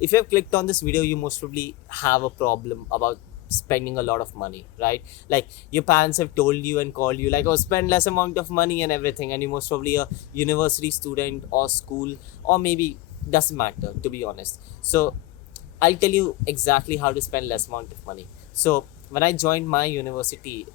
if you have clicked on this video, you most probably have a problem about spending a lot of money, right? Like your parents have told you and called you like, oh, spend less amount of money and everything, and you most probably a university student or school, or maybe doesn't matter, to be honest. So I'll tell you exactly how to spend less amount of money. So when I joined my university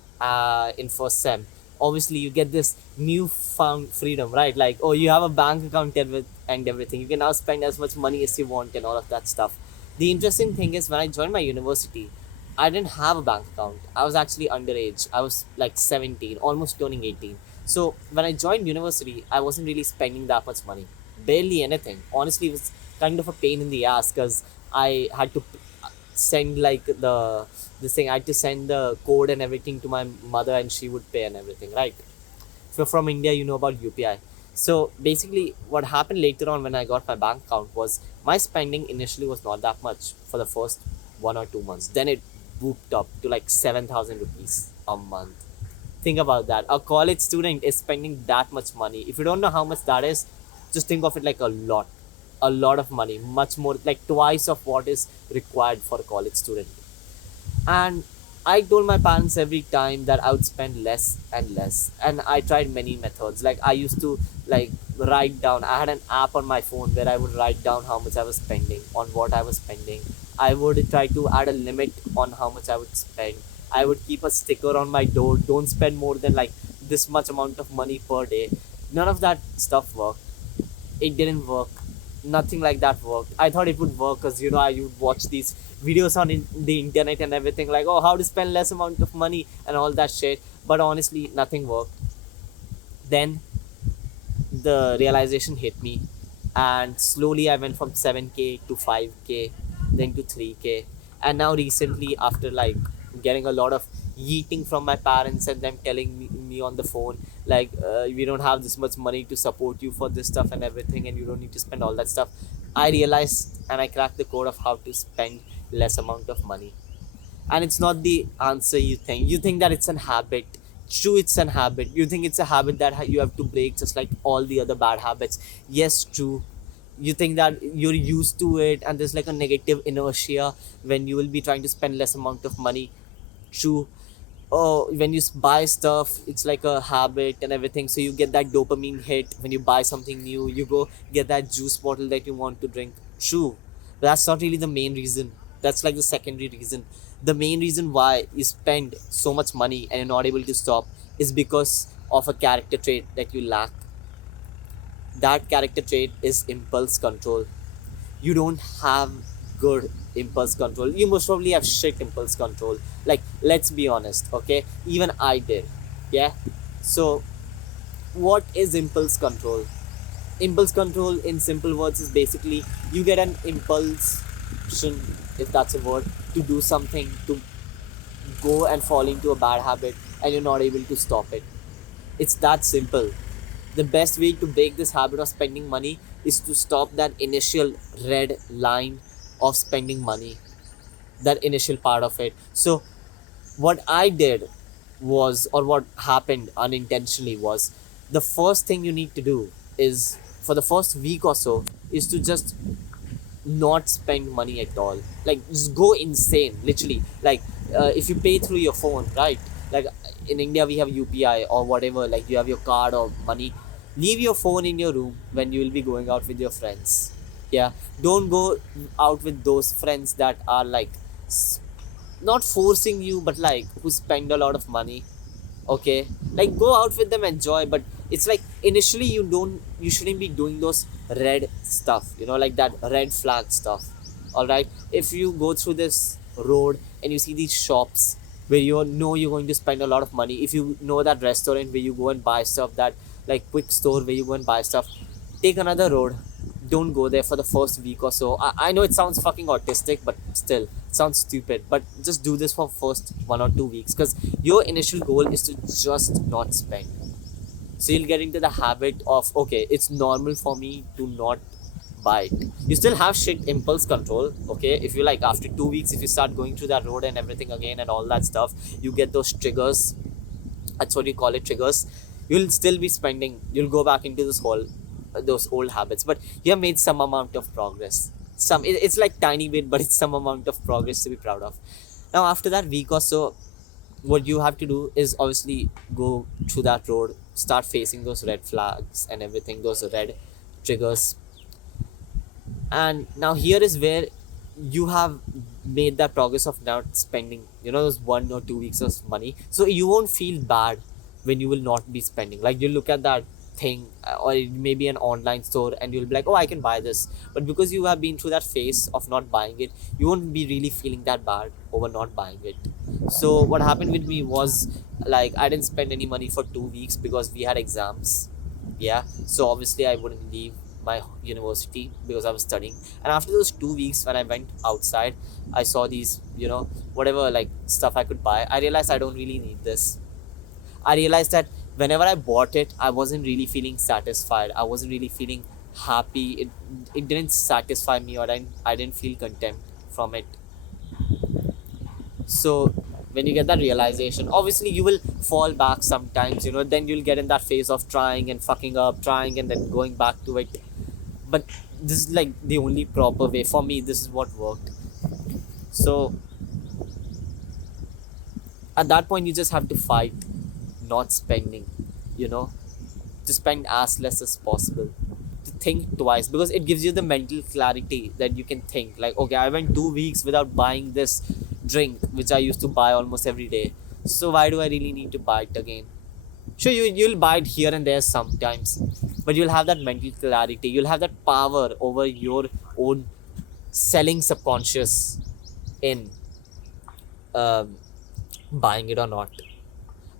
in first sem, obviously you get this newfound freedom, right? Like, oh, you have a bank account and everything. You can now spend as much money as you want and all of that stuff. The interesting thing is when I joined my university, I didn't have a bank account. I was actually underage. I was like 17, almost turning 18. So when I joined university, I wasn't really spending that much money. Barely anything. Honestly, it was kind of a pain in the ass because I had to send like the this thing. I had to send the code and everything to my mother, and she would pay and everything, right? If you're from India, you know about UPI. So basically, what happened later on when I got my bank account was my spending initially was not that much for the first 1 or 2 months. Then it whooped up to like 7,000 rupees a month. Think about that. A college student is spending that much money. If you don't know how much that is, just think of it like a lot of money, much more, like twice of what is required for a college student. And I told my parents every time that I would spend less and less, and I tried many methods. Like I used to like write down. I had an app on my phone where I would write down how much I was spending, on what I was spending. I would try to add a limit on how much I would spend. I would keep a sticker on my door, don't spend more than like this much amount of money per day. None of that stuff worked. It didn't work. Nothing like that worked. I thought it would work because I would watch these videos on the internet and everything, like, oh, how to spend less amount of money and all that shit. But honestly, nothing worked. Then the realization hit me, and slowly I went from 7k to 5k, then to 3k. And now recently, after like getting a lot of yeeting from my parents and them telling me on the phone like, we don't have this much money to support you for this stuff and everything, and you don't need to spend all that stuff, I realized and I cracked the code of how to spend less amount of money. And it's not the answer you think that it's an habit. True, it's an habit. You think it's a habit that you have to break just like all the other bad habits. Yes, true. You think that you're used to it and there's like a negative inertia when you will be trying to spend less amount of money. True. Oh, when you buy stuff, it's like a habit and everything, so you get that dopamine hit when you buy something new. You go get that juice bottle that you want to drink. True. But that's not really the main reason. That's like the secondary reason. The main reason why you spend so much money and you're not able to stop is because of a character trait that you lack. That character trait is impulse control. You don't have good impulse control. You most probably have shit impulse control. Like, let's be honest, okay? Even I did. Yeah? So, what is impulse control? Impulse control, in simple words, is basically you get an impulsion, if that's a word, to do something, to go and fall into a bad habit, and you're not able to stop it. It's that simple. The best way to break this habit of spending money is to stop that initial red line of spending money, that initial part of it. So, what I did was, or what happened unintentionally was, the first thing you need to do is, for the first week or so, is to just not spend money at all. Like, just go insane, literally. Like, if you pay through your phone, right? Like, in India, we have UPI or whatever, like, you have your card or money. Leave your phone in your room when you will be going out with your friends. Yeah. Don't go out with those friends that are like, not forcing you, but like, who spend a lot of money. Okay, like, go out with them, enjoy, but it's like initially you shouldn't be doing those red stuff, like that red flag stuff. All right, if you go through this road and you see these shops where you're going to spend a lot of money, if you know that restaurant where you go and buy stuff, that like quick store where you go and buy stuff, take another road. Don't go there for the first week or so. I know it sounds fucking autistic, but still, it sounds stupid. But just do this for first 1 or 2 weeks, because your initial goal is to just not spend. So you'll get into the habit of, okay, it's normal for me to not buy it. You still have shit impulse control, okay? If you like, after 2 weeks, if you start going through that road and everything again and all that stuff, you get those triggers. That's what you call it, triggers. You'll still be spending. You'll go back into this whole those old habits, but you have made some amount of progress. it's like tiny bit, but it's some amount of progress to be proud of. Now after that week or so, what you have to do is obviously go through that road, start facing those red flags and everything, those red triggers. And now here is where you have made that progress of not spending, those 1 or 2 weeks of money, so you won't feel bad when you will not be spending. Like you look at that thing, or it may be an online store, and you'll be like, oh, I can buy this. But because you have been through that phase of not buying it, you won't be really feeling that bad over not buying it. So what happened with me was, like, I didn't spend any money for 2 weeks because we had exams. Yeah, so obviously I wouldn't leave my university because I was studying. And after those 2 weeks, when I went outside, I saw these, whatever, like, stuff I could buy. I realized I don't really need this. I realized that whenever I bought it, I wasn't really feeling satisfied. I wasn't really feeling happy. It didn't satisfy me, or I didn't feel content from it. So when you get that realization, obviously you will fall back sometimes, then you'll get in that phase of trying and fucking up, trying and then going back to it. But this is like the only proper way for me. This is what worked. So at that point, you just have to fight not spending, you know to spend as less as possible, to think twice, because it gives you the mental clarity that you can think like, okay, I went 2 weeks without buying this drink which I used to buy almost every day, so why do I really need to buy it again? Sure, you'll buy it here and there sometimes, but you'll have that mental clarity, you'll have that power over your own selling subconscious in um, buying it or not.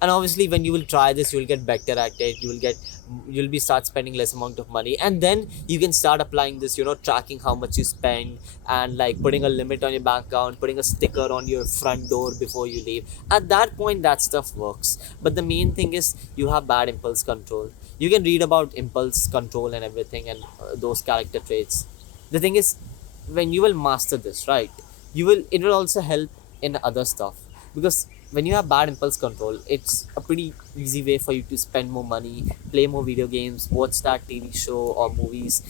And obviously when you will try this, you'll get better at it, you'll be start spending less amount of money, and then you can start applying this, tracking how much you spend, and like putting a limit on your bank account, putting a sticker on your front door before you leave. At that point, that stuff works. But the main thing is, you have bad impulse control. You can read about impulse control and everything, and those character traits. The thing is, when you will master this, right, it will also help in other stuff, because when you have bad impulse control, it's a pretty easy way for you to spend more money, play more video games, watch that TV show or movies,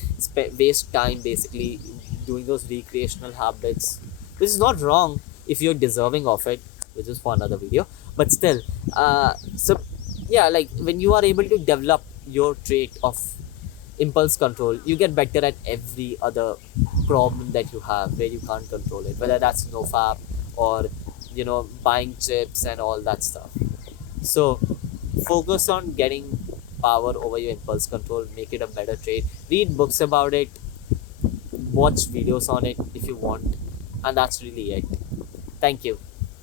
waste time basically doing those recreational habits, which is not wrong if you're deserving of it, which is for another video. But still, so yeah, like when you are able to develop your trait of impulse control, you get better at every other problem that you have where you can't control it, whether that's nofap or buying chips and all that stuff. So focus on getting power over your impulse control, make it a better trait, read books about it, watch videos on it if you want, and that's really it. Thank you.